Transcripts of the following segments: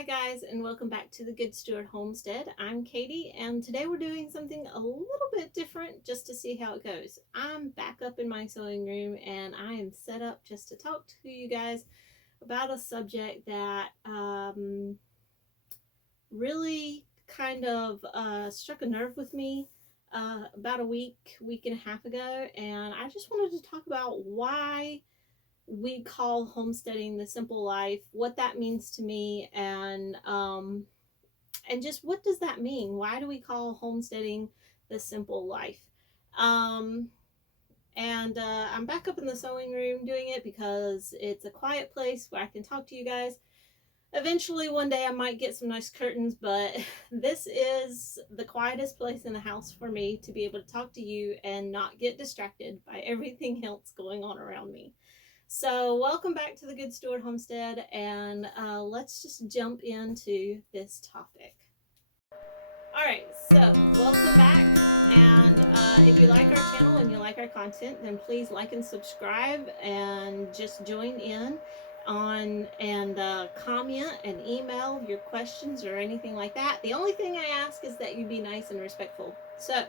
Hi guys, and welcome back to the Good Steward Homestead. I'm Katie, and today we're doing something a little bit different just to see how it goes. I'm back up in my sewing room and I am set up just to talk to you guys about a subject that really kind of struck a nerve with me about a week and a half ago, and I just wanted to talk about why we call homesteading the simple life, what that means to me, and just what does that mean? Why do we call homesteading the simple life? Um, and I'm back up in the sewing room doing it because it's a quiet place where I can talk to you guys. Eventually, one day I might get some nice curtains, but this is the quietest place in the house for me to be able to talk to you and not get distracted by everything else going on around me. So, welcome back to the Good Steward Homestead, and let's just jump into this topic. Alright, so welcome back, and if you like our channel and you like our content, then please like and subscribe and just join in on and comment and email your questions or anything like that. The only thing I ask is that you be nice and respectful. So,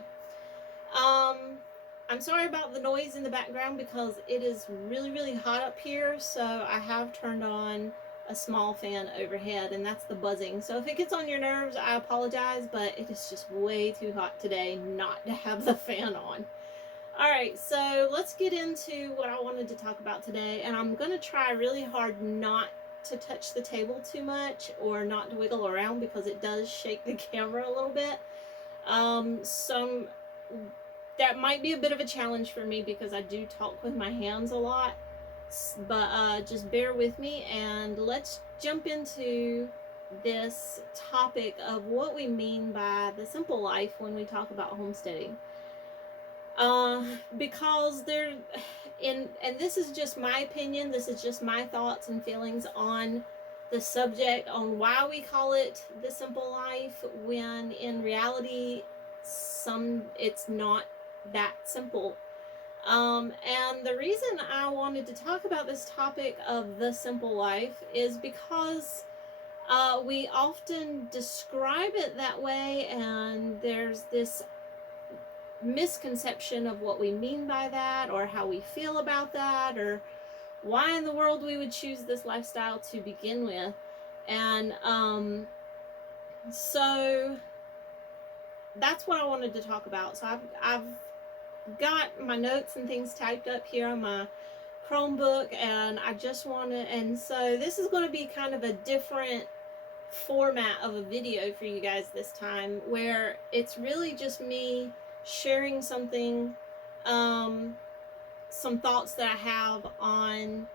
um, I'm sorry about the noise in the background because it is really hot up here, so I have turned on a small fan overhead, and that's the buzzing. So if it gets on your nerves, I apologize, but it is just way too hot today not to have the fan on. Alright, so let's get into what I wanted to talk about today, and I'm going to try really hard not to touch the table too much or not to wiggle around because it does shake the camera a little bit. Some that might be a bit of a challenge for me because I do talk with my hands a lot, but just bear with me and let's jump into this topic of what we mean by the simple life when we talk about homesteading. Because and this is just my opinion, this is just my thoughts and feelings on the subject, on why we call it the simple life when in reality it's not that simple. And the reason I wanted to talk about this topic of the simple life is because we often describe it that way, and there's this misconception of what we mean by that, or how we feel about that, or why in the world we would choose this lifestyle to begin with. And so that's what I wanted to talk about. So I've got my notes and things typed up here on my Chromebook, and I just want to, and so this is going to be kind of a different format of a video for you guys this time, where it's really just me sharing something, some thoughts that I have on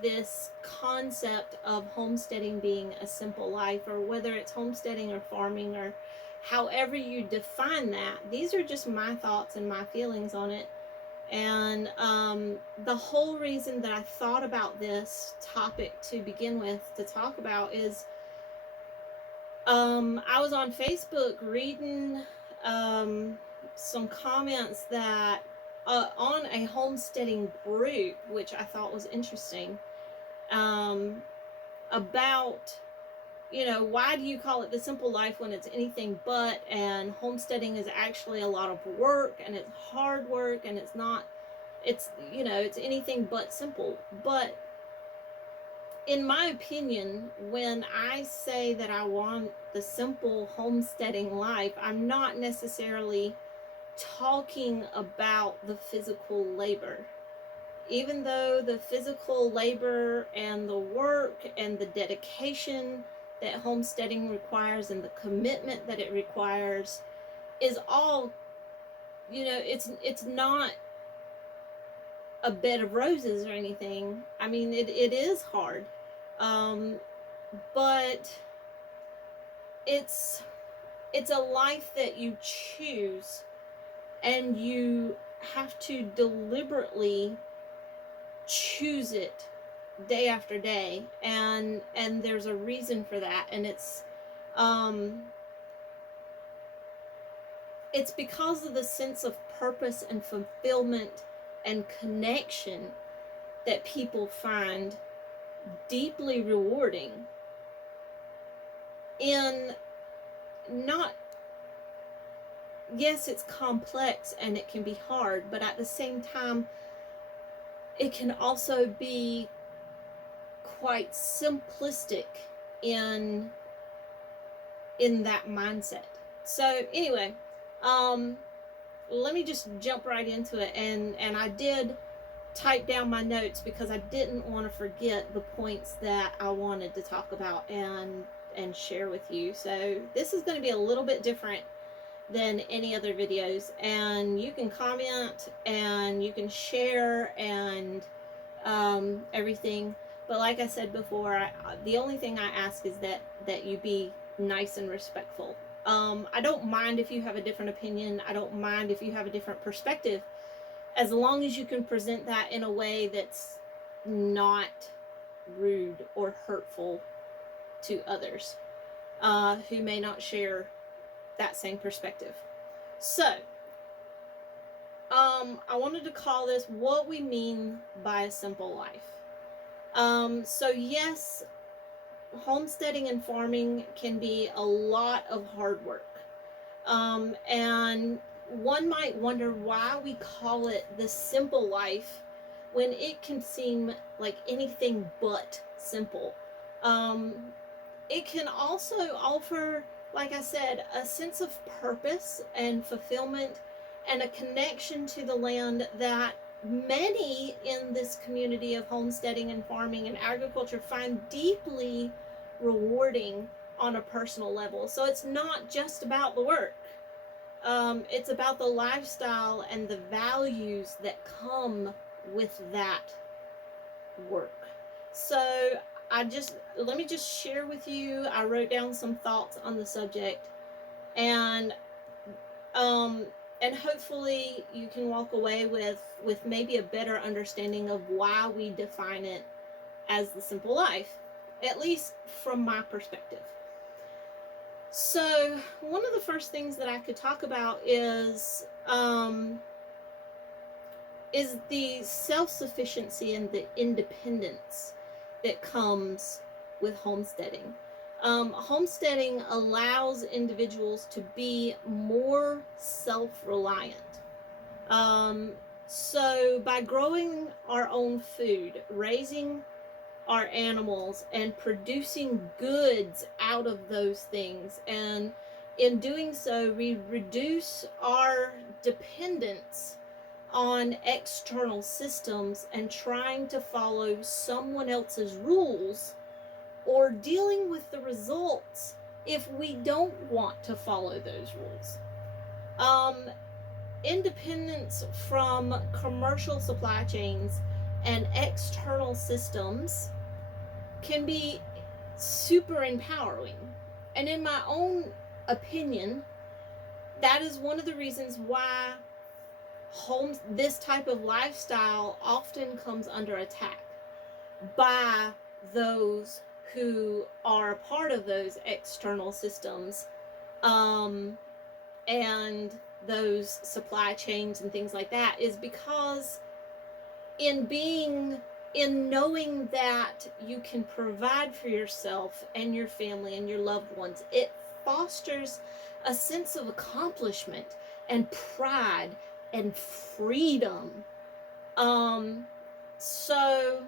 this concept of homesteading being a simple life, or whether it's homesteading or farming or however you define that. These are just my thoughts and my feelings on it. And the whole reason that I thought about this topic to begin with to talk about is I was on Facebook reading some comments that on a homesteading group, which I thought was interesting, about, why do you call it the simple life when it's anything but, and homesteading is actually a lot of work, and it's hard work, and it's not, it's anything but simple. But in my opinion, when I say that I want the simple homesteading life, I'm not necessarily talking about the physical labor. Even though the physical labor and the work and the dedication that homesteading requires and the commitment that it requires is all, it's not a bed of roses or anything. I mean, it is hard. But it's a life that you choose, and you have to deliberately choose it day after day, and there's a reason for that, and it's because of the sense of purpose and fulfillment and connection that people find deeply rewarding. in not, yes, it's complex and it can be hard, but at the same time, it can also be quite simplistic in that mindset. So anyway, let me just jump right into it, and I did type down my notes because I didn't want to forget the points that I wanted to talk about and share with you. So this is going to be a little bit different than any other videos, and you can comment and you can share and everything. But like I said before, the only thing I ask is that you be nice and respectful. I don't mind if you have a different opinion. I don't mind if you have a different perspective, as long as you can present that in a way that's not rude or hurtful to others who may not share that same perspective. So, I wanted to call this What We Mean by a Simple Life. So yes, homesteading and farming can be a lot of hard work. And one might wonder why we call it the simple life when it can seem like anything but simple. It can also offer, like I said, a sense of purpose and fulfillment and a connection to the land that many in this community of homesteading and farming and agriculture find deeply rewarding on a personal level. So it's not just about the work. It's about the lifestyle and the values that come with that work. So let me just share with you. I wrote down some thoughts on the subject, and hopefully you can walk away with maybe a better understanding of why we define it as the simple life, at least from my perspective. So one of the first things that I could talk about is the self-sufficiency and the independence that comes with homesteading. Homesteading allows individuals to be more self-reliant. So by growing our own food, raising our animals, and producing goods out of those things, and in doing so, we reduce our dependence on external systems and trying to follow someone else's rules, or dealing with the results if we don't want to follow those rules. Independence from commercial supply chains and external systems can be super empowering. And in my own opinion, that is one of the reasons why this type of lifestyle often comes under attack by those who are a part of those external systems, and those supply chains and things like that, is because in knowing that you can provide for yourself and your family and your loved ones, it fosters a sense of accomplishment and pride and freedom. So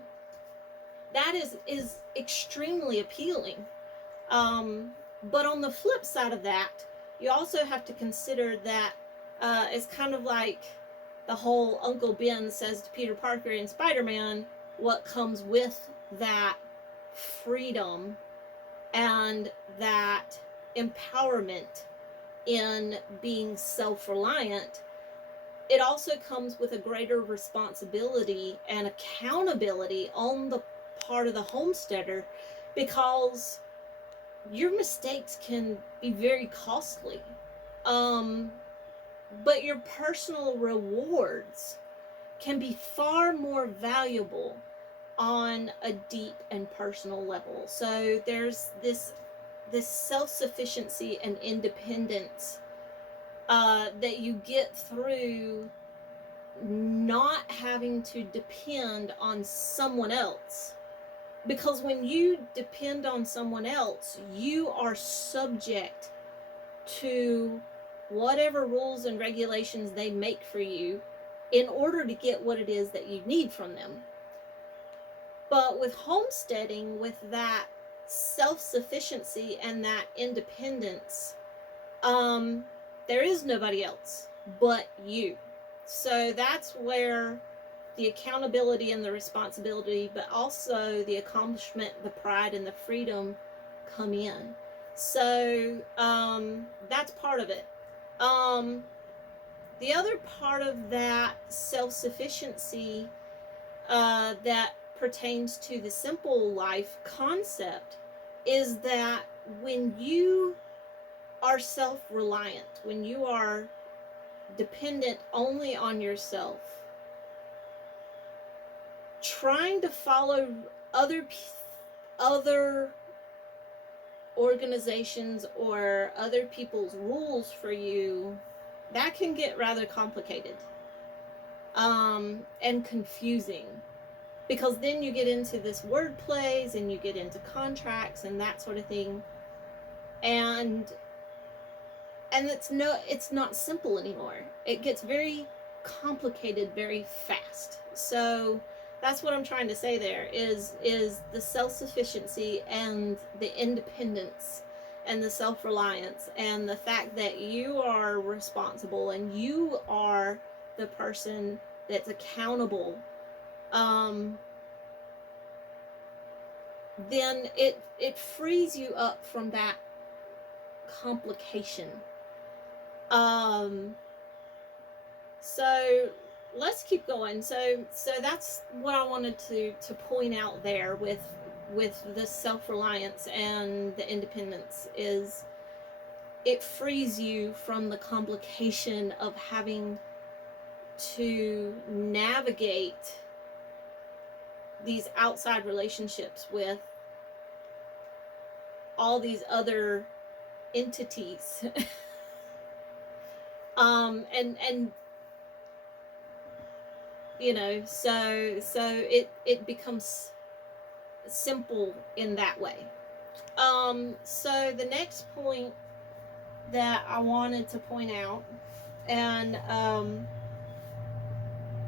that is extremely appealing. But on the flip side of that, you also have to consider that it's kind of like the whole Uncle Ben says to Peter Parker in Spider-Man, what comes with that freedom and that empowerment in being self-reliant. It also comes with a greater responsibility and accountability on the part of the homesteader, because your mistakes can be very costly. But your personal rewards can be far more valuable on a deep and personal level. So there's this self-sufficiency and independence that you get through not having to depend on someone else Because when you depend on someone else, you are subject to whatever rules and regulations they make for you in order to get what it is that you need from them. But with homesteading, with that self-sufficiency and that independence, there is nobody else but you. So that's where the accountability and the responsibility, but also the accomplishment, the pride, and the freedom come in. So that's part of it. The other part of that self-sufficiency that pertains to the simple life concept is that when you are self-reliant, when you are dependent only on yourself, trying to follow other organizations or other people's rules for you, that can get rather complicated and confusing, because then you get into this word plays and you get into contracts and that sort of thing, and it's not simple anymore. It gets very complicated very fast. So that's what I'm trying to say there is the self-sufficiency and the independence and the self-reliance and the fact that you are responsible and you are the person that's accountable. Then it frees you up from that complication. So let's keep going. So that's what I wanted to point out there with the self-reliance and the independence, is it frees you from the complication of having to navigate these outside relationships with all these other entities. And you know, so it becomes simple in that way. So the next point that I wanted to point out, and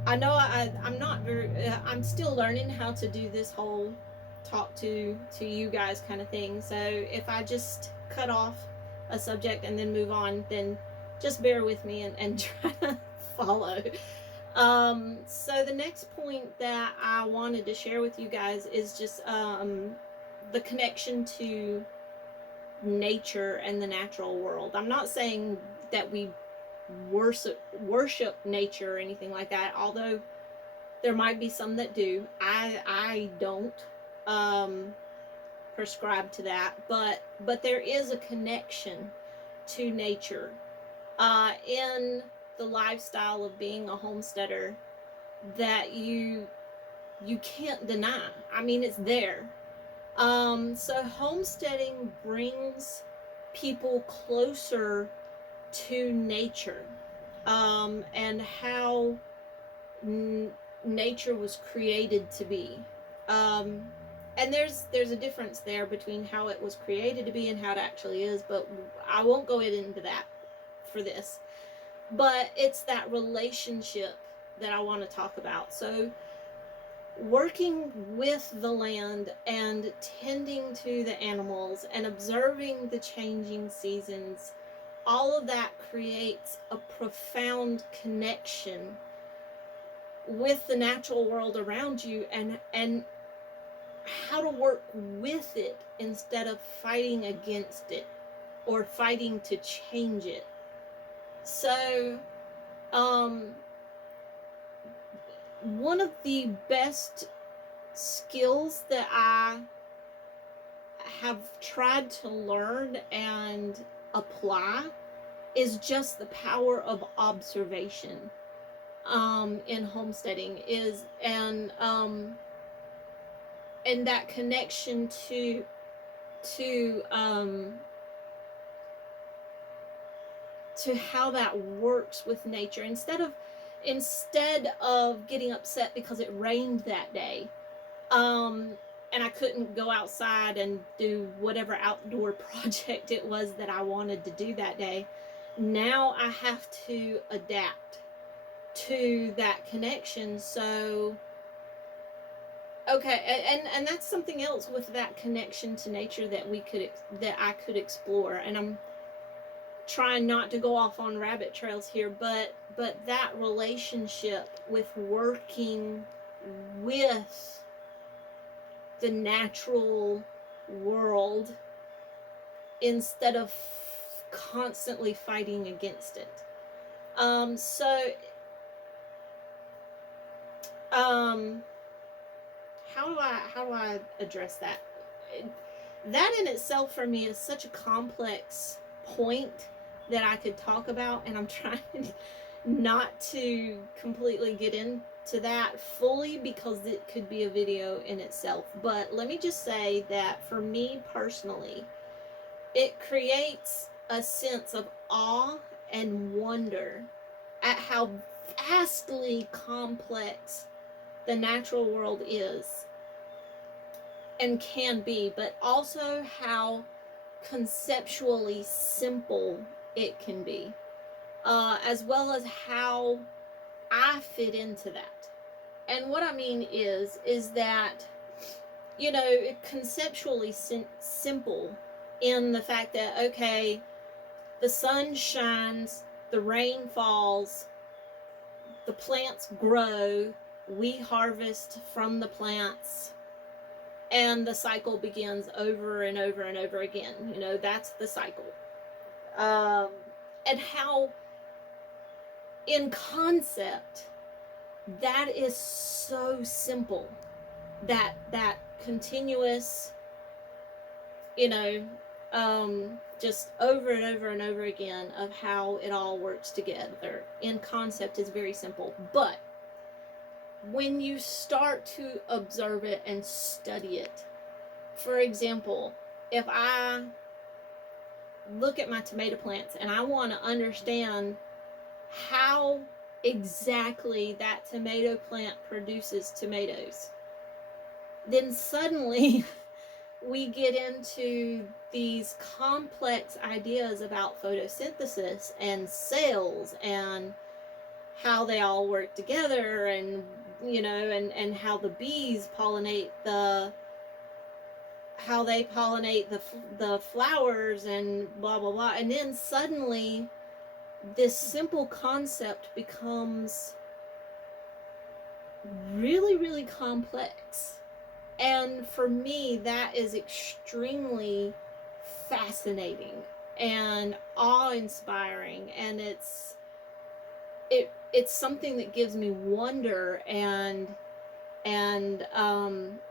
I know I'm not very, I'm still learning how to do this whole talk to you guys kind of thing. So if I just cut off a subject and then move on, then just bear with me and try to follow. So the next point that I wanted to share with you guys is just the connection to nature and the natural world. I'm not saying that we worship nature or anything like that, although there might be some that do. I don't prescribe to that, but there is a connection to nature in the lifestyle of being a homesteader that you can't deny. I mean, it's there. So homesteading brings people closer to nature, and how nature was created to be. And there's a difference there between how it was created to be and how it actually is, but I won't go into that for this. But it's that relationship that I want to talk about. So working with the land and tending to the animals and observing the changing seasons, all of that creates a profound connection with the natural world around you, and how to work with it instead of fighting against it or fighting to change it. So one of the best skills that I have tried to learn and apply is just the power of observation in homesteading, is and that connection to how that works with nature. Instead of getting upset because it rained that day, and I couldn't go outside and do whatever outdoor project it was that I wanted to do that day. Now I have to adapt to that connection. So okay, and that's something else with that connection to nature that I could explore. And I'm trying not to go off on rabbit trails here, but that relationship with working with the natural world instead of constantly fighting against it. How do I address that? That in itself for me is such a complex point that I could talk about, and I'm trying not to completely get into that fully because it could be a video in itself. But let me just say that for me personally, it creates a sense of awe and wonder at how vastly complex the natural world is and can be, but also how conceptually simple it can be, as well as how I fit into that. And what I mean is that, you know, conceptually simple in the fact that, okay, the sun shines, the rain falls, the plants grow, we harvest from the plants, and the cycle begins over and over and over again. You know, that's the cycle. And how, in concept, that is so simple. That continuous, you know, just over and over and over again of how it all works together. In concept is very simple. But when you start to observe it and study it, for example, if I look at my tomato plants and I want to understand how exactly that tomato plant produces tomatoes, then suddenly we get into these complex ideas about photosynthesis and cells and how they all work together, and you know, and how the bees pollinate the flowers and blah blah blah. And then suddenly this simple concept becomes really, really complex. And for me, that is extremely fascinating and awe-inspiring, and it's something that gives me wonder and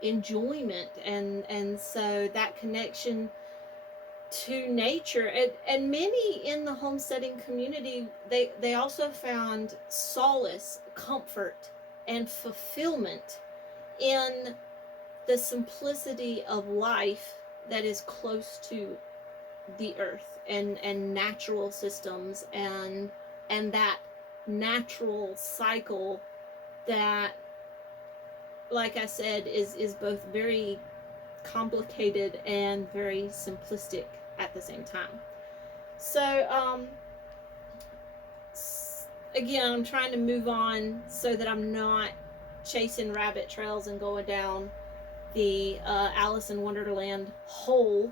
enjoyment, and so that connection to nature, and many in the homesteading community, they also found solace, comfort, and fulfillment in the simplicity of life that is close to the earth and natural systems and that natural cycle that, like I said, is both very complicated and very simplistic at the same time. So again, I'm trying to move on so that I'm not chasing rabbit trails and going down the Alice in Wonderland hole.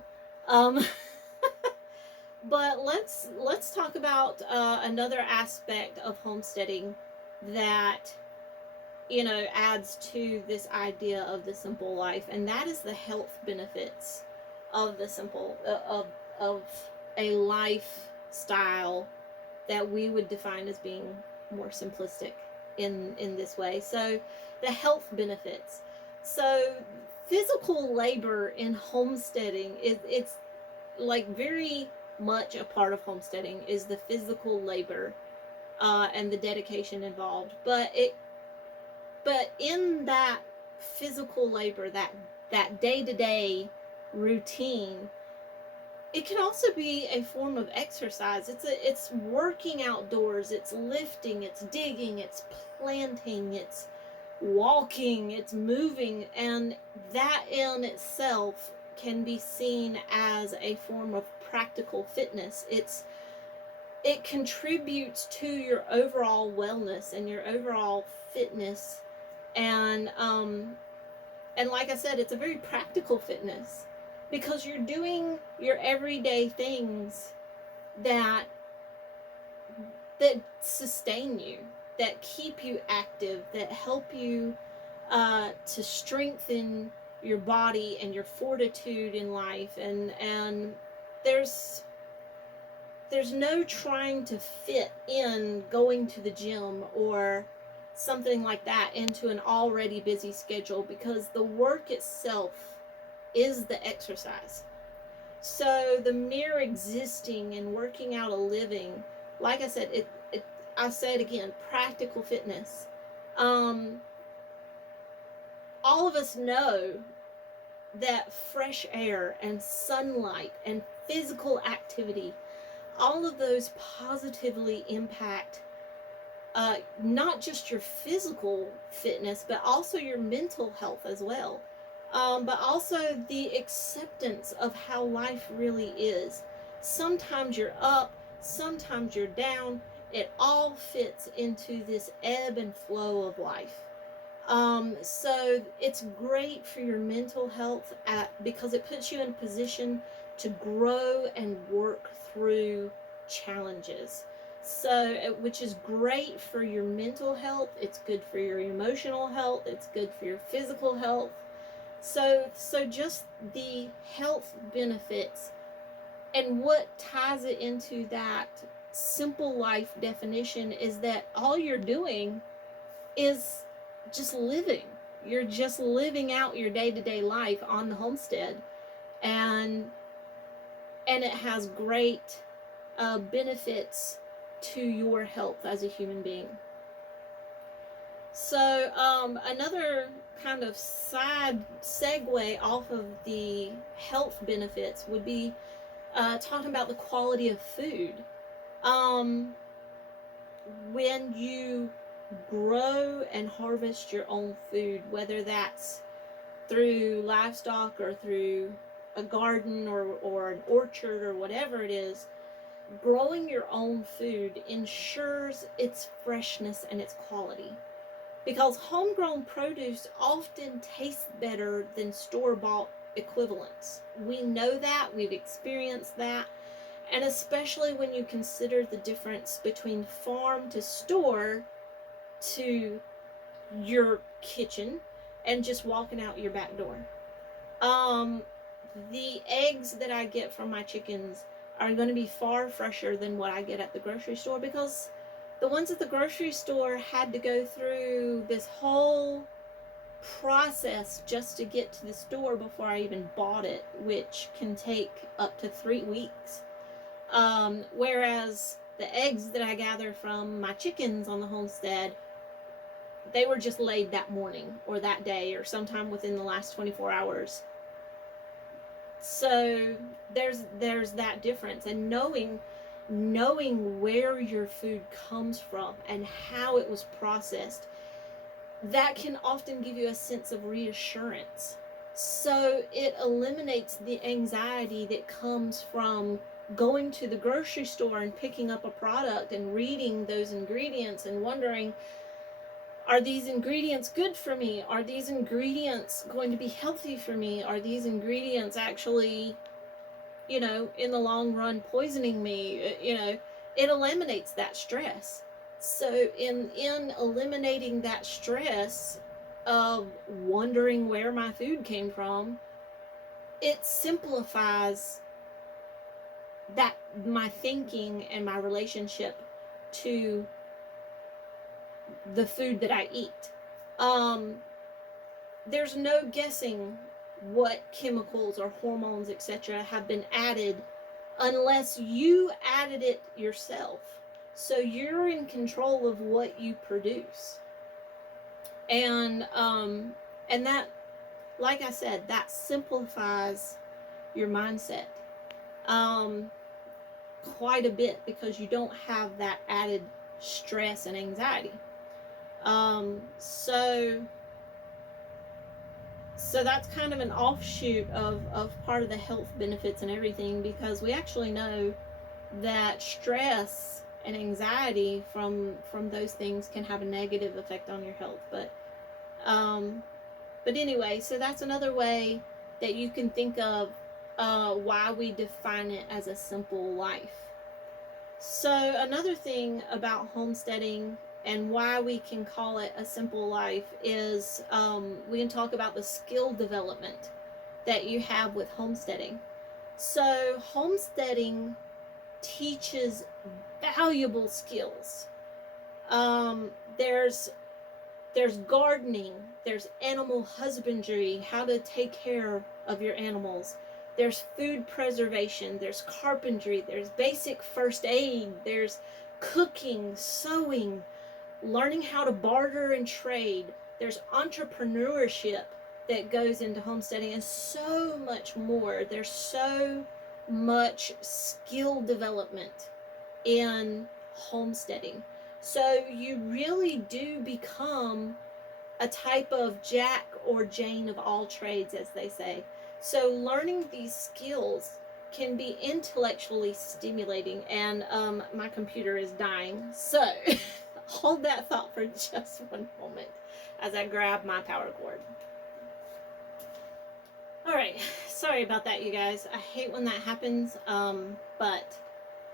But let's talk about another aspect of homesteading that, you know, adds to this idea of the simple life, and that is the health benefits of the simple of a lifestyle that we would define as being more simplistic in this way. So the health benefits. So physical labor in homesteading it's like very much a part of homesteading is the physical labor and the dedication involved. But in that physical labor, that day-to-day routine, it can also be a form of exercise. It's working outdoors, it's lifting, it's digging, it's planting, it's walking, it's moving, and that in itself can be seen as a form of practical fitness. It contributes to your overall wellness and your overall fitness, and like I said, it's a very practical fitness because you're doing your everyday things that sustain you, that keep you active, that help you to strengthen your body and your fortitude in life. And there's no trying to fit in going to the gym or something like that into an already busy schedule, because the work itself is the exercise. So the mere existing and working out a living, like I said, I'll say it again, practical fitness. All of us know that fresh air and sunlight and physical activity, all of those positively impact not just your physical fitness, but also your mental health as well. But also the acceptance of how life really is. Sometimes you're up, sometimes you're down. It all fits into this ebb and flow of life. So it's great for your mental health because it puts you in a position to grow and work through challenges. So, which is great for your mental health. It's good for your emotional health. It's good for your physical health. So just the health benefits, and what ties it into that simple life definition is that all you're doing is just living. You're just living out your day-to-day life on the homestead, and it has great benefits to your health as a human being. So another kind of side segue off of the health benefits would be talking about the quality of food. When you grow and harvest your own food, whether that's through livestock or through a garden or an orchard or whatever it is, growing your own food ensures its freshness and its quality. Because homegrown produce often tastes better than store-bought equivalents. We know that, we've experienced that, and especially when you consider the difference between farm to store to your kitchen and just walking out your back door. The eggs that I get from my chickens are going to be far fresher than what I get at the grocery store, because the ones at the grocery store had to go through this whole process just to get to the store before I even bought it, which can take up to 3 weeks. Whereas the eggs that I gather from my chickens on the homestead, they were just laid that morning or that day or sometime within the last 24 hours. So there's that difference, and knowing where your food comes from and how it was processed, that can often give you a sense of reassurance. So it eliminates the anxiety that comes from going to the grocery store and picking up a product and reading those ingredients and wondering, are these ingredients good for me? Are these ingredients going to be healthy for me? Are these ingredients actually, in the long run poisoning me? It eliminates that stress. So in eliminating that stress of wondering where my food came from, it simplifies that my thinking and my relationship to the food that I eat. There's no guessing what chemicals or hormones, etc., have been added unless you added it yourself. So you're in control of what you produce. And that, like I said, that simplifies your mindset quite a bit, because you don't have that added stress and anxiety. So that's kind of an offshoot of part of the health benefits and everything, because we actually know that stress and anxiety from those things can have a negative effect on your health. Um, but anyway, so that's another way that you can think of why we define it as a simple life. So another thing about homesteading and why we can call it a simple life is we can talk about the skill development that you have with homesteading. So homesteading teaches valuable skills. Um, there's there's gardening, there's animal husbandry, how to take care of your animals. There's food preservation, there's carpentry, there's basic first aid, there's cooking, sewing, learning how to barter and trade. There's entrepreneurship that goes into homesteading, and so much more. There's so much skill development in homesteading. So you really do become a type of Jack or Jane of all trades, as they say. So learning these skills can be intellectually stimulating. And my computer is dying, so hold that thought for just one moment as I grab my power cord. All right, sorry about that, you guys. I hate when that happens, but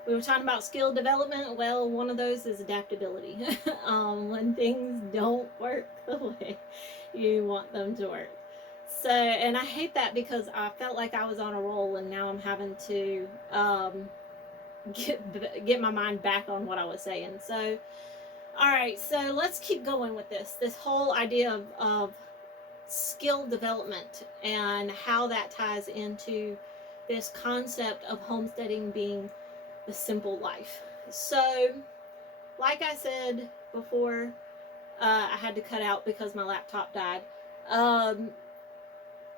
we were talking about skill development. Well, one of those is adaptability. When things don't work the way you want them to work. So, and I hate that because I felt like I was on a roll, and now I'm having to get my mind back on what I was saying. So, all right, so let's keep going with this whole idea of skill development and how that ties into this concept of homesteading being the simple life. So, like I said before, I had to cut out because my laptop died.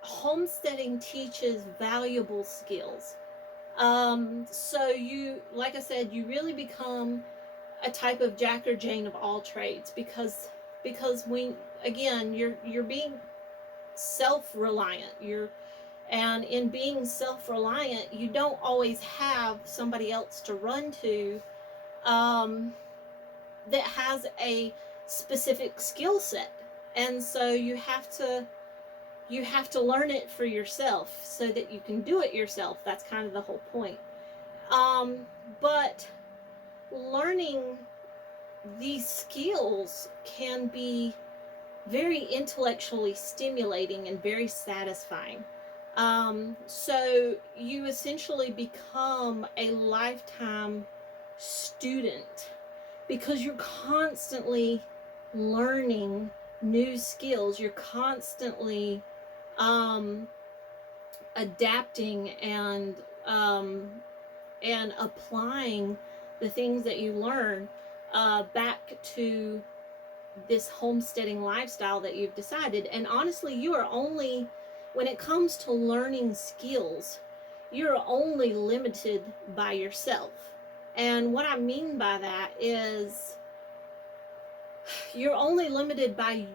Homesteading teaches valuable skills. So you, like I said, you really become a type of Jack or Jane of all trades, because when, again, you're being self-reliant. And in being self-reliant, you don't always have somebody else to run to that has a specific skill set. And so you have to learn it for yourself so that you can do it yourself. That's kind of the whole point. But learning these skills can be very intellectually stimulating and very satisfying. So you essentially become a lifetime student because you're constantly learning new skills. You're constantly adapting and applying the things that you learn back to this homesteading lifestyle that you've decided. And honestly, you are only, when it comes to learning skills, you're only limited by yourself. And what I mean by that is you're only limited by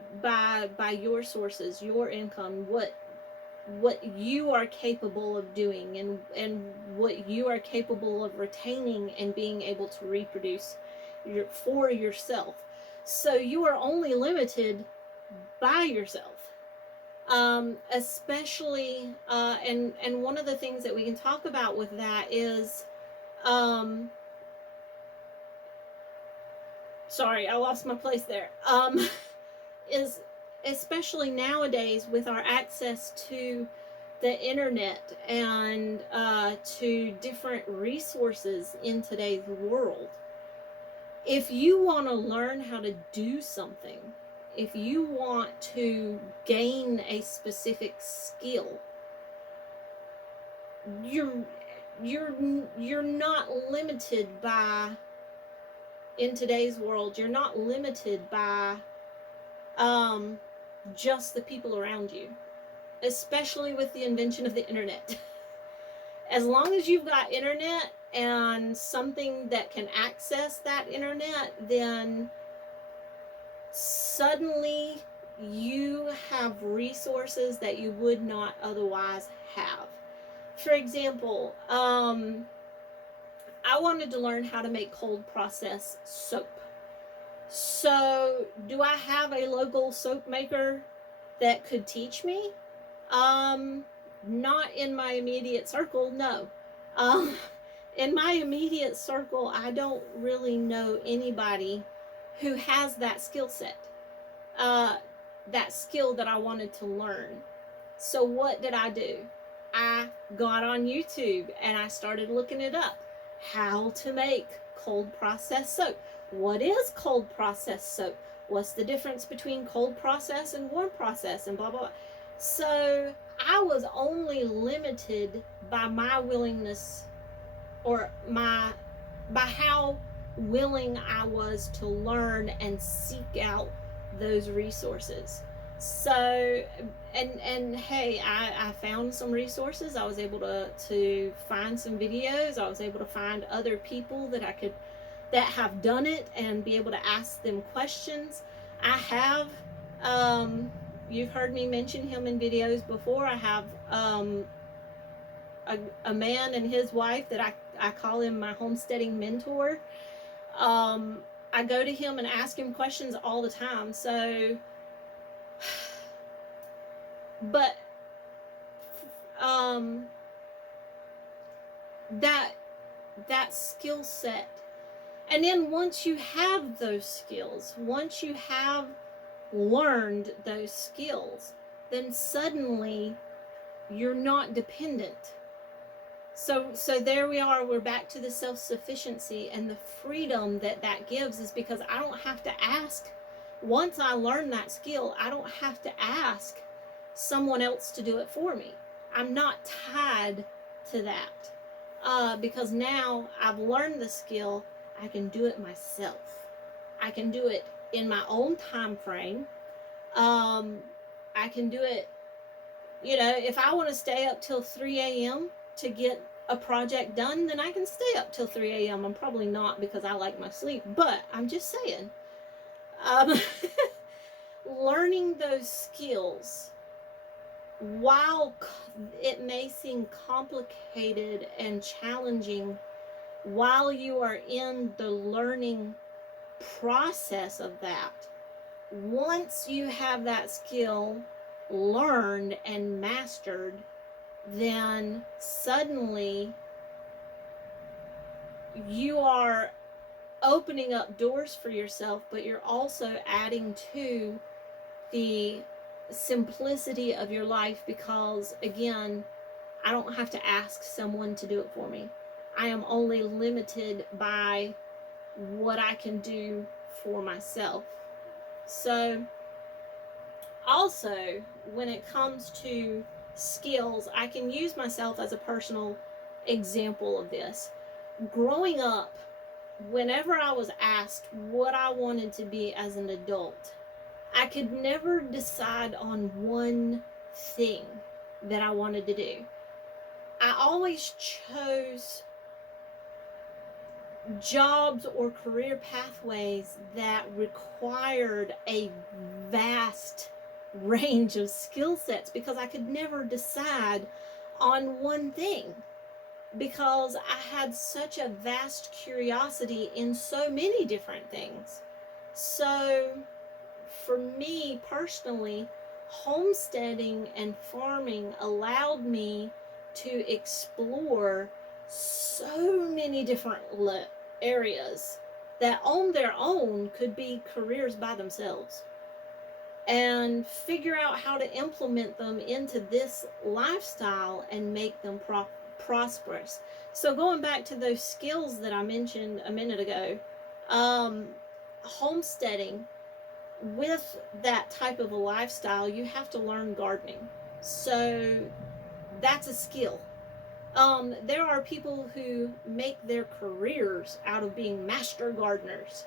your sources, your income, what you are capable of doing, and what you are capable of retaining and being able to reproduce for yourself. So you are only limited by yourself. Especially, and one of the things that we can talk about with that is, sorry, I lost my place there, is especially nowadays with our access to the internet and to different resources in today's world. If you want to learn how to do something, if you want to gain a specific skill, you're not limited by, in today's world, you're not limited by just the people around you, especially with the invention of the internet. As long as you've got internet and something that can access that internet, then suddenly you have resources that you would not otherwise have. For example, I wanted to learn how to make cold process soap. So, do I have a local soap maker that could teach me? Um, Not in my immediate circle, no. Um, in my immediate circle, I don't really know anybody who has that skill set, uh, that skill that I wanted to learn. So, what did I do? I got on YouTube and I started looking it up. How to make cold process soap. What is cold process soap? What's the difference between cold process and warm process and blah, blah, blah. So I was only limited by my willingness, or by how willing I was to learn and seek out those resources. So, and hey, I found some resources. I was able to find some videos. I was able to find other people that have done it and be able to ask them questions. I have, you've heard me mention him in videos before. I have a man and his wife that I call him my homesteading mentor. Um, I go to him and ask him questions all the time. So, but um, that skill set, and then once you have those skills, once you have learned those skills, then suddenly you're not dependent. So there we are. We're back to the self-sufficiency and the freedom that gives, is because I don't have to ask. Once I learn that skill, I don't have to ask someone else to do it for me. I'm not tied to that, because now I've learned the skill. I can do it myself. I can do it in my own time frame. I can do it, if I want to stay up till 3 a.m. to get a project done, then I can stay up till 3 a.m. I'm probably not, because I like my sleep, but I'm just saying. Learning those skills, while it may seem complicated and challenging, while you are in the learning process of that, once you have that skill learned and mastered, then suddenly you are opening up doors for yourself, but you're also adding to the simplicity of your life, because again, I don't have to ask someone to do it for me. I am only limited by what I can do for myself. So also, when it comes to skills, I can use myself as a personal example of this. Growing up, whenever I was asked what I wanted to be as an adult, I could never decide on one thing that I wanted to do. I always chose jobs or career pathways that required a vast range of skill sets, because I could never decide on one thing, because I had such a vast curiosity in so many different things. So for me personally, homesteading and farming allowed me to explore so many different areas that on their own could be careers by themselves, and figure out how to implement them into this lifestyle and make them prosperous. So going back to those skills that I mentioned a minute ago, homesteading, with that type of a lifestyle, you have to learn gardening. So that's a skill. There are people who make their careers out of being master gardeners,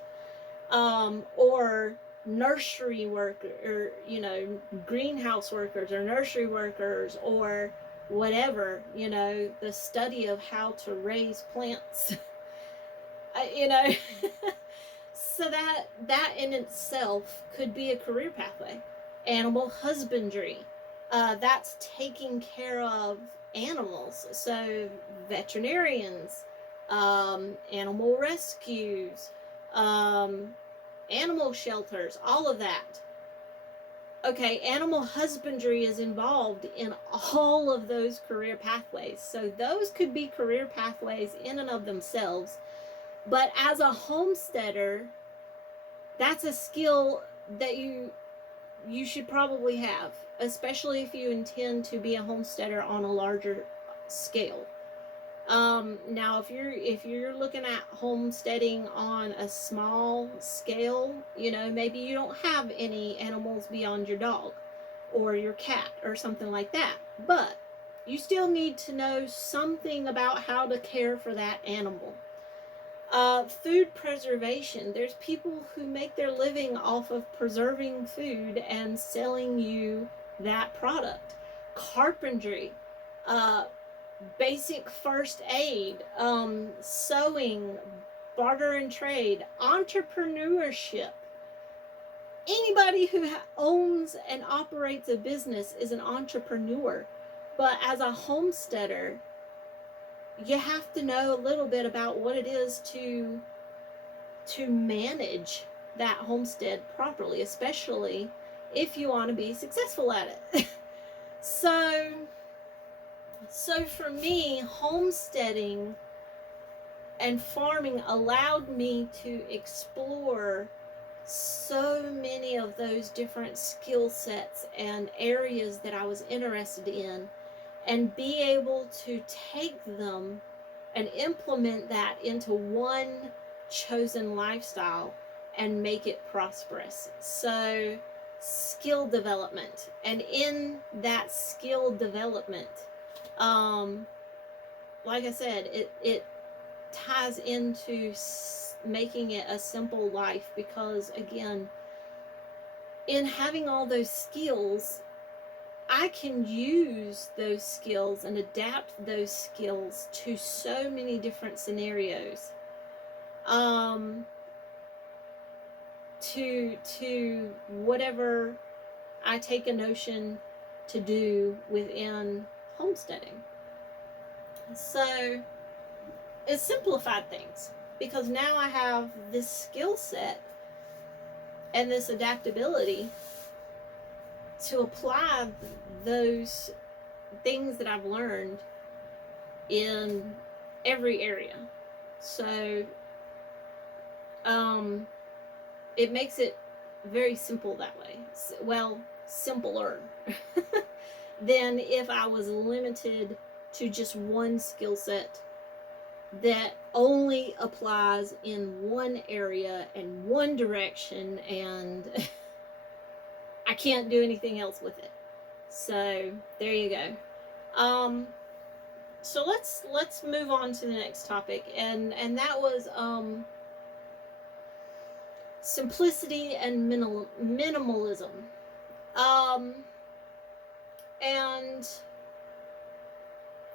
or nursery worker, or greenhouse workers, or nursery workers, or whatever, the study of how to raise plants. you know So that in itself could be a career pathway. Animal husbandry, that's taking care of animals. So veterinarians, animal rescues, um, animal shelters, all of that. Okay, animal husbandry is involved in all of those career pathways. So those could be career pathways in and of themselves. But as a homesteader, that's a skill that you should probably have, especially if you intend to be a homesteader on a larger scale. Now, if you're looking at homesteading on a small scale, maybe you don't have any animals beyond your dog or your cat or something like that, but you still need to know something about how to care for that animal. Food preservation. There's people who make their living off of preserving food and selling you that product. Carpentry, uh, basic first aid, sewing, barter and trade, entrepreneurship. Anybody who owns and operates a business is an entrepreneur. But as a homesteader, you have to know a little bit about what it is to manage that homestead properly, especially if you want to be successful at it. so for me, homesteading and farming allowed me to explore so many of those different skill sets and areas that I was interested in, and be able to take them and implement that into one chosen lifestyle and make it prosperous. So, skill development. And in that skill development, like I said, it ties into making it a simple life, because again, in having all those skills, I can use those skills and adapt those skills to so many different scenarios. To whatever I take a notion to do within homesteading. So it simplified things, because now I have this skill set and this adaptability to apply those things that I've learned in every area. So it makes it very simple that way. Well, simpler than if I was limited to just one skill set that only applies in one area and one direction, and I can't do anything else with it. So there you go. So let's move on to the next topic, and that was simplicity and minimalism. And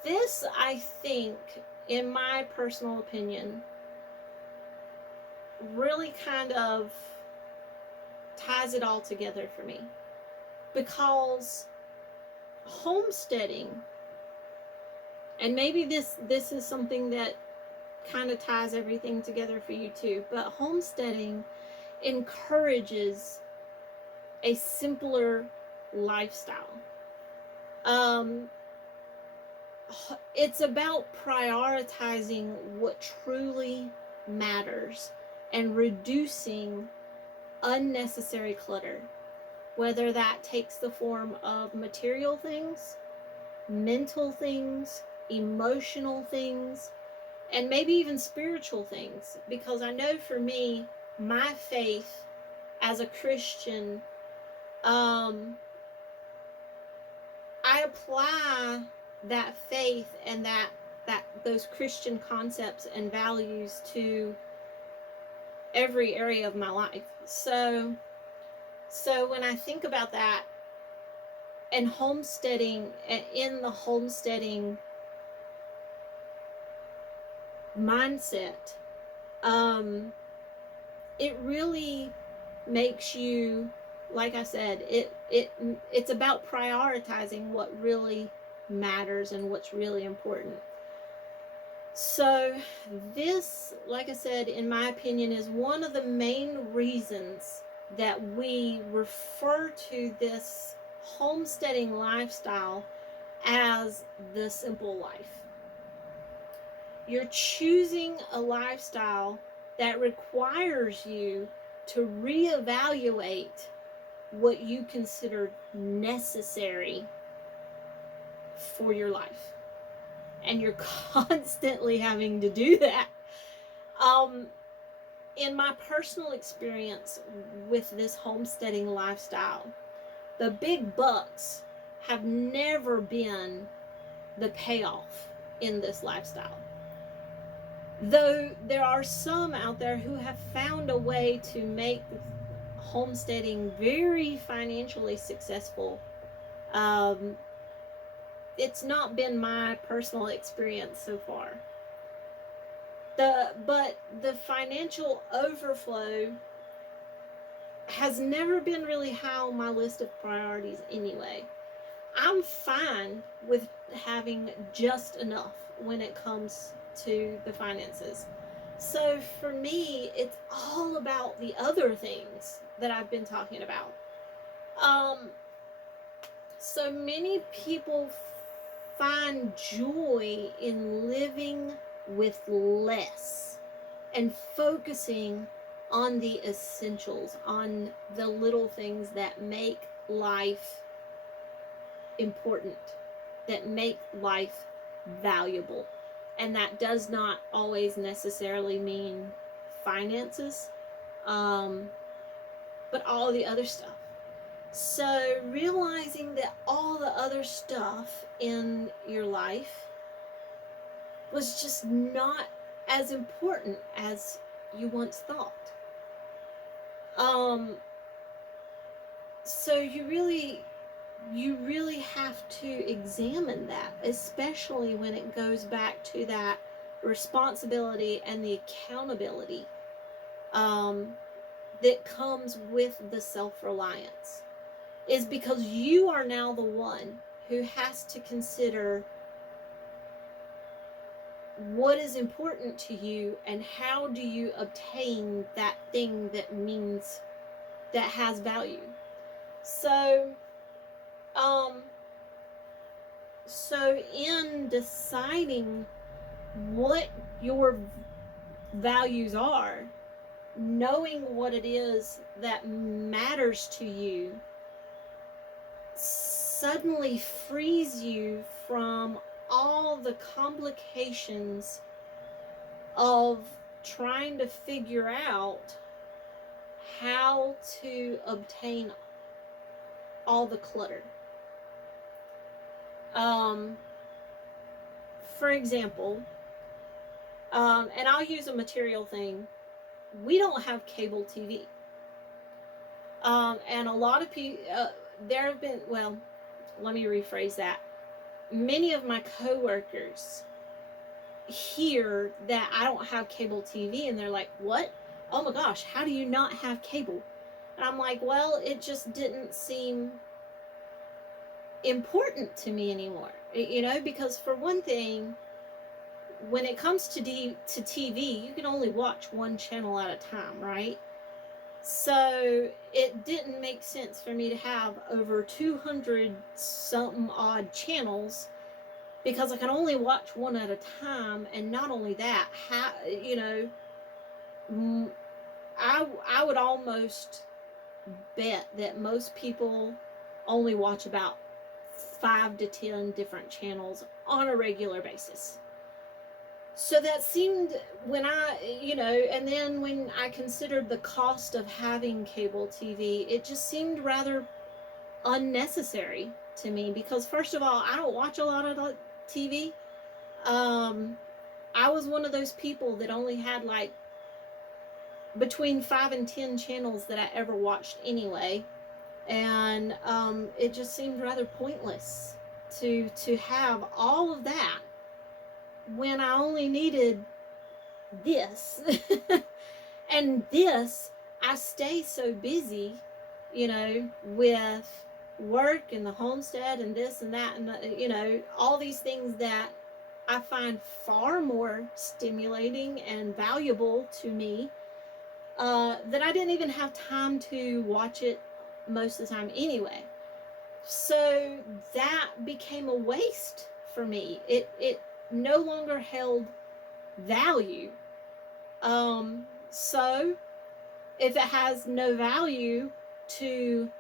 this, I think, in my personal opinion, really kind of ties it all together for me, because homesteading, and maybe this is something that kind of ties everything together for you too, but homesteading encourages a simpler lifestyle. It's about prioritizing what truly matters and reducing unnecessary clutter, whether that takes the form of material things, mental things, emotional things, and maybe even spiritual things. Because I know for me, my faith as a Christian, I apply that faith and that those Christian concepts and values to every area of my life. So when I think about that, and homesteading, in the homesteading mindset, it really makes you, like I said, it's about prioritizing what really matters and what's really important. So this, like I said, in my opinion, is one of the main reasons that we refer to this homesteading lifestyle as the simple life. You're choosing a lifestyle that requires you to reevaluate what you consider necessary for your life. And you're constantly having to do that. In my personal experience with this homesteading lifestyle, the big bucks have never been the payoff in this lifestyle. Though there are some out there who have found a way to make homesteading very financially successful, it's not been my personal experience so far. But the financial overflow has never been really high on my list of priorities anyway. I'm fine with having just enough when it comes to the finances. So for me, it's all about the other things that I've been talking about. So many people find joy in living with less and focusing on the essentials, on the little things that make life important, that make life valuable. And that does not always necessarily mean finances, but all the other stuff. So realizing that all the other stuff in your life was just not as important as you once thought. So you really have to examine that, especially when it goes back to that responsibility and the accountability that comes with the self-reliance, is because you are now the one who has to consider what is important to you and how do you obtain that thing that means, that has value. So in deciding what your values are, knowing what it is that matters to you suddenly frees you from all the complications of trying to figure out how to obtain all the clutter. For example, and I'll use a material thing. We don't have cable TV. And a lot of people, there have been, well, let me rephrase that. Many of my coworkers hear that I don't have cable TV and they're like, what? Oh my gosh, how do you not have cable? And I'm like, well, it just didn't seem important to me anymore. You know, because for one thing, when it comes to TV, you can only watch one channel at a time, right? So it didn't make sense for me to have over 200 something odd channels, because I can only watch one at a time. And not only that, you know, I would almost bet that most people only watch about 5 to 10 different channels on a regular basis. So that seemed, when you know, and then when I considered the cost of having cable TV, it just seemed rather unnecessary to me, because first of all, I don't watch a lot of TV. I was one of those people that only had like between 5 and 10 channels that I ever watched anyway. And it just seemed rather pointless to have all of that when I only needed this. And this, I stay so busy, you know, with work and the homestead and this and that and you know, all these things that I find far more stimulating and valuable to me, that I didn't even have time to watch it most of the time anyway. So that became a waste for me. It no longer held value. So if it has no value to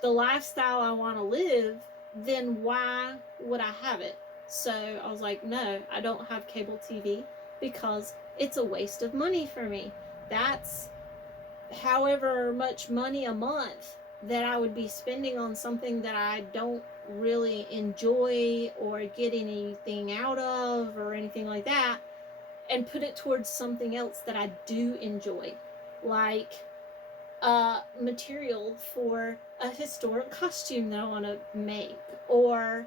the lifestyle I want to live, then why would I have it? So I was like, no, I don't have cable TV because it's a waste of money for me. That's however much money a month that I would be spending on something that I don't really enjoy or get anything out of or anything like that, and put it towards something else that I do enjoy, like material for a historic costume that I want to make, or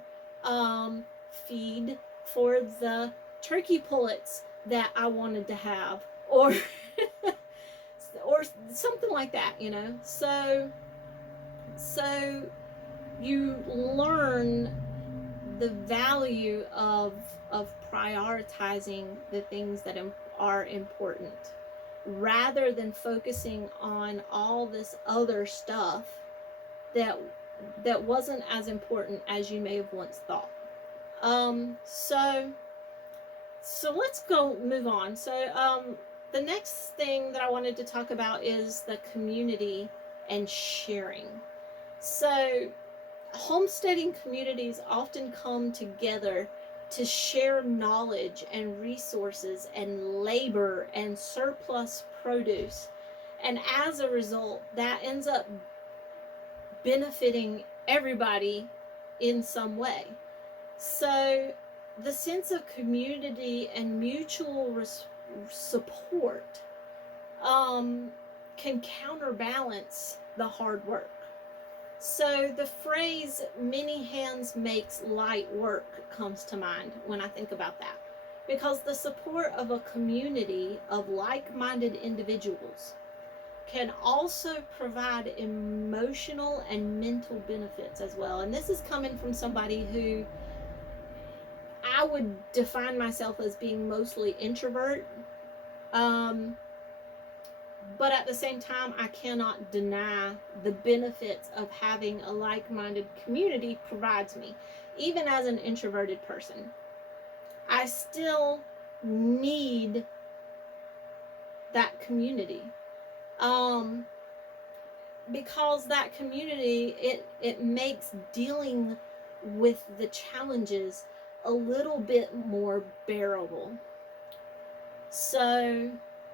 feed for the turkey pullets that I wanted to have, or or something like that, you know. So you learn the value of prioritizing the things that are important, rather than focusing on all this other stuff that wasn't as important as you may have once thought. So let's go move on. So the next thing that I wanted to talk about is the community and sharing. So homesteading communities often come together to share knowledge and resources and labor and surplus produce. And as a result, that ends up benefiting everybody in some way. So the sense of community and mutual support can counterbalance the hard work. So the phrase "many hands makes light work" comes to mind when I think about that, because the support of a community of like-minded individuals can also provide emotional and mental benefits as well. And this is coming from somebody who I would define myself as being mostly introvert. But at the same time, I cannot deny the benefits of having a like-minded community provides me. Even as an introverted person, I still need that community. Because that community, it makes dealing with the challenges a little bit more bearable. So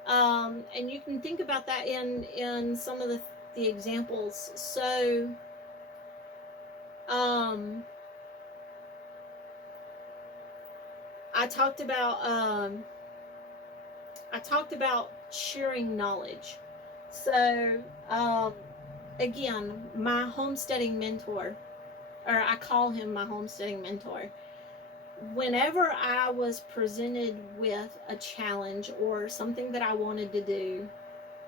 and you can think about that in some of the examples. So I talked about sharing knowledge. So again, my homesteading mentor, or I call him my homesteading mentor, whenever I was presented with a challenge or something that I wanted to do,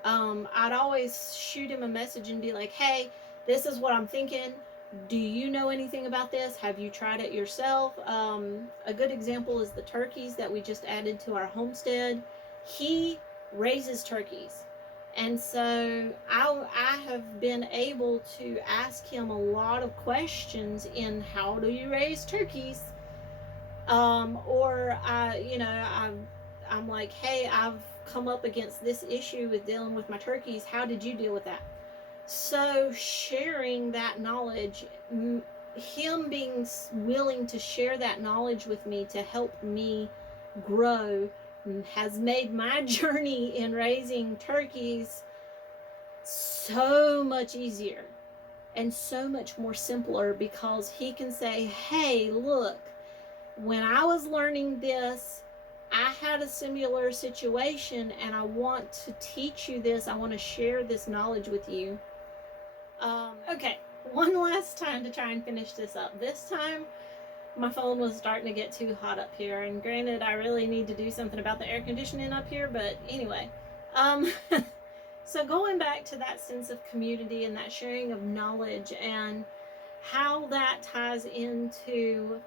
I'd always shoot him a message and be like, hey, this is what I'm thinking. Do you know anything about this? Have you tried it yourself? A good example is the turkeys that we just added to our homestead. He raises turkeys. And so I have been able to ask him a lot of questions in how do you raise turkeys? Or I'm like, hey, I've come up against this issue with dealing with my turkeys. How did you deal with that? So sharing that knowledge, him being willing to share that knowledge with me to help me grow, has made my journey in raising turkeys so much easier and so much more simpler, because he can say, hey, look, when I was learning this, I had a similar situation and I want to teach you this. I want to share this knowledge with you. Okay, one last time to try and finish this up. This time, my phone was starting to get too hot up here, and granted, I really need to do something about the air conditioning up here, but anyway. So going back to that sense of community and that sharing of knowledge and how that ties into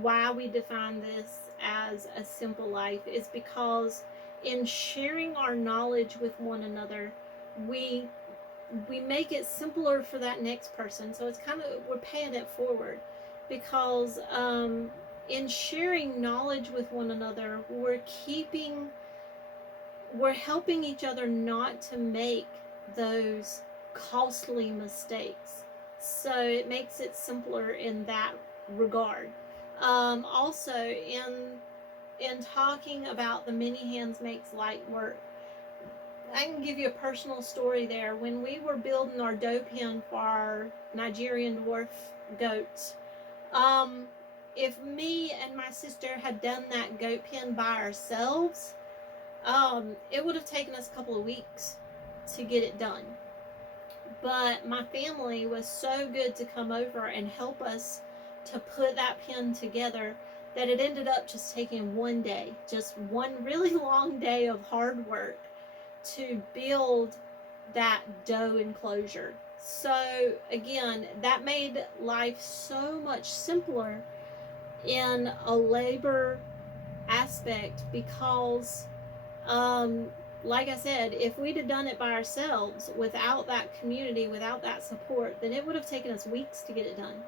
why we define this as a simple life is because in sharing our knowledge with one another, we we make it simpler for that next person. So it's kind of, we're paying it forward because in sharing knowledge with one another, we're helping each other not to make those costly mistakes. So it makes it simpler in that regard. Also, in talking about the many hands makes light work, I can give you a personal story there. When we were building our doe pen for our Nigerian dwarf goats, um, if me and my sister had done that goat pen by ourselves, it would have taken us a couple of weeks to get it done. But my family was so good to come over and help us to put that pen together that it ended up just taking one day, just one really long day of hard work to build that doe enclosure. So again, that made life so much simpler in a labor aspect because like I said, if we'd have done it by ourselves without that community, without that support, then it would have taken us weeks to get it done.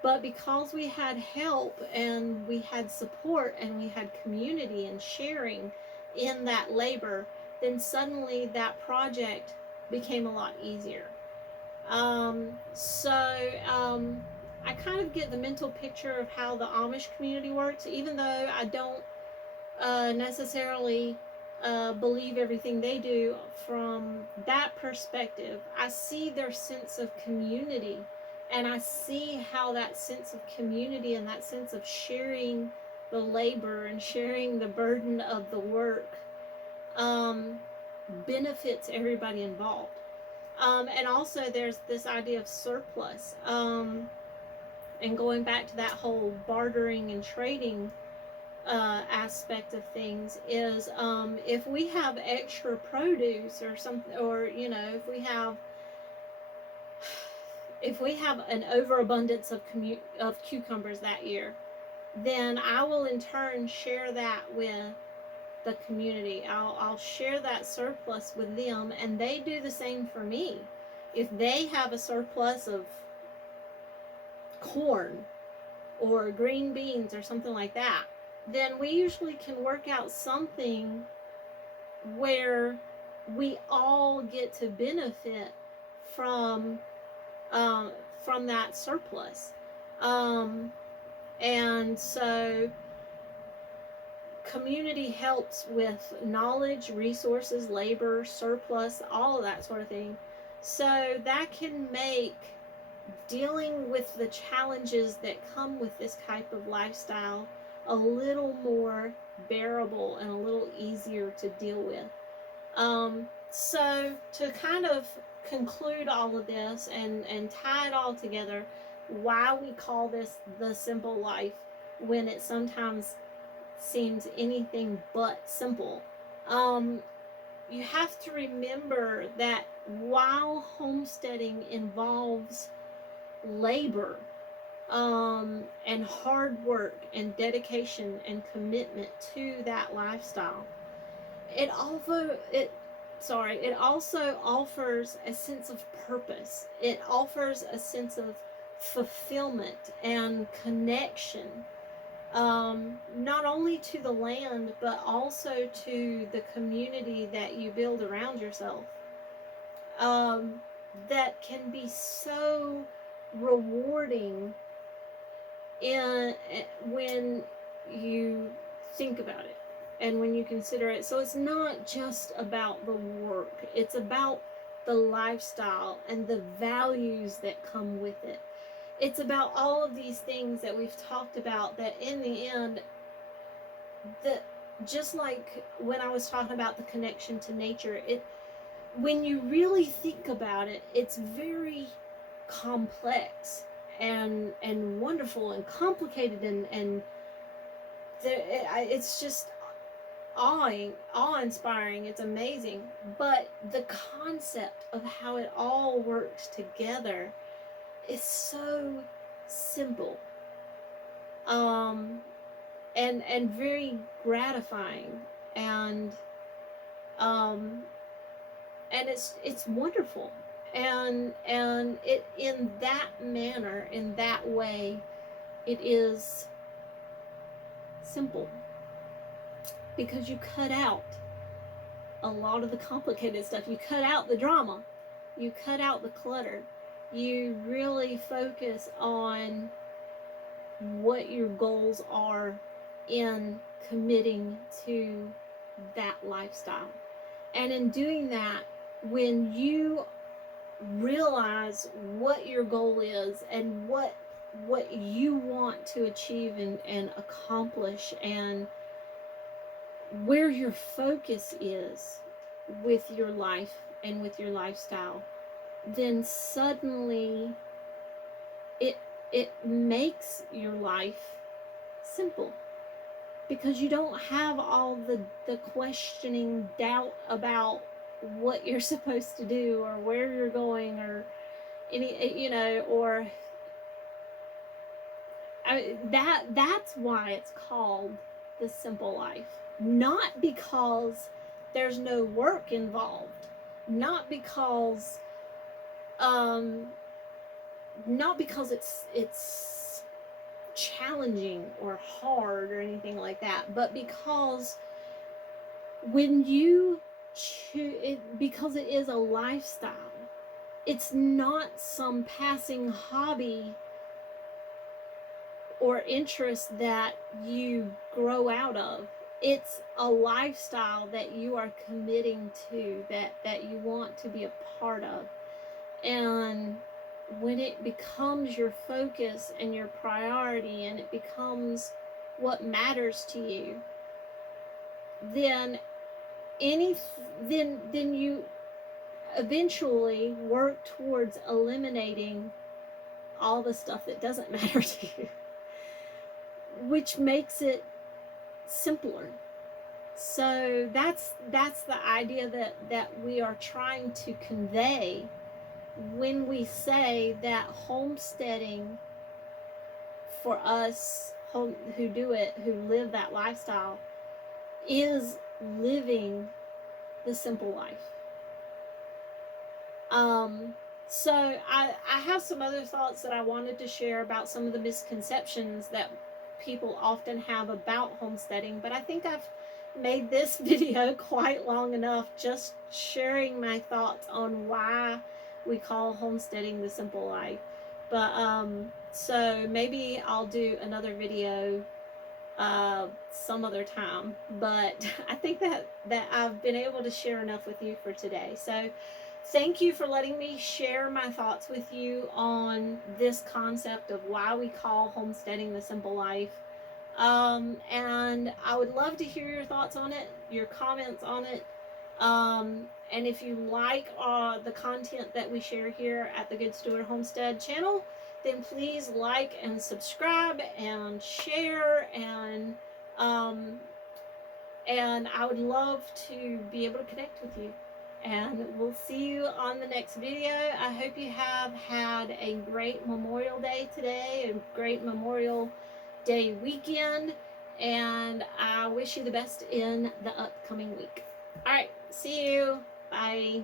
But because we had help and we had support and we had community and sharing in that labor, then suddenly that project became a lot easier. So I kind of get the mental picture of how the Amish community works, even though I don't necessarily believe everything they do from that perspective. I see their sense of community, and I see how that sense of community and that sense of sharing the labor and sharing the burden of the work um, benefits everybody involved. And also, there's this idea of surplus. And going back to that whole bartering and trading aspect of things is if we have extra produce or something, or if we have an overabundance of cucumbers that year, then I will in turn share that with the community. I'll share that surplus with them, and they do the same for me. If they have a surplus of corn or green beans or something like that, then we usually can work out something where we all get to benefit from from that surplus. Um, and so community helps with knowledge, resources, labor, surplus, all of that sort of thing. So that can make dealing with the challenges that come with this type of lifestyle a little more bearable and a little easier to deal with. So to kind of conclude all of this and tie it all together, why we call this the simple life when it sometimes seems anything but simple. You have to remember that while homesteading involves labor and hard work and dedication and commitment to that lifestyle, it also offers a sense of purpose. It offers a sense of fulfillment and connection, not only to the land but also to the community that you build around yourself. That can be so rewarding when you think about it and when you consider it. So it's not just about the work, it's about the lifestyle and the values that come with it. It's about all of these things that we've talked about, that in the end, that just like when I was talking about the connection to nature, when you really think about it, it's very complex and wonderful and complicated, and it's just awe-inspiring. It's amazing. But the concept of how it all works together is so simple, and very gratifying, and um, and it's wonderful, and it, in that manner, in that way, it is simple, because you cut out a lot of the complicated stuff. You cut out the drama, you cut out the clutter, you really focus on what your goals are in committing to that lifestyle. And in doing that, when you realize what your goal is and what you want to achieve and accomplish, and where your focus is with your life and with your lifestyle, then suddenly it makes your life simple, because you don't have all the questioning doubt about what you're supposed to do, or where you're going, or any, or that's why it's called the simple life. Not because there's no work involved, not because it's challenging or hard or anything like that, but because when you choose it, because it is a lifestyle. It's not some passing hobby or interest that you grow out of. It's a lifestyle that you are committing to, that you want to be a part of. And when it becomes your focus and your priority, and it becomes what matters to you, then then you eventually work towards eliminating all the stuff that doesn't matter to you, which makes it simpler. So that's the idea that we are trying to convey when we say that homesteading, for us who do it, who live that lifestyle, is living the simple life. So I have some other thoughts that I wanted to share about some of the misconceptions that people often have about homesteading, but I think I've made this video quite long enough, just sharing my thoughts on why we call homesteading the simple life. But so maybe I'll do another video some other time, but I think that I've been able to share enough with you for today. So thank you for letting me share my thoughts with you on this concept of why we call homesteading the simple life. And I would love to hear your thoughts on it, your comments on it. And if you like the content that we share here at the Good Steward Homestead channel, then please like and subscribe and share, and I would love to be able to connect with you. And we'll see you on the next video. I hope you have had a great Memorial Day today, a great Memorial Day weekend, and I wish you the best in the upcoming week. All right, see you. Bye.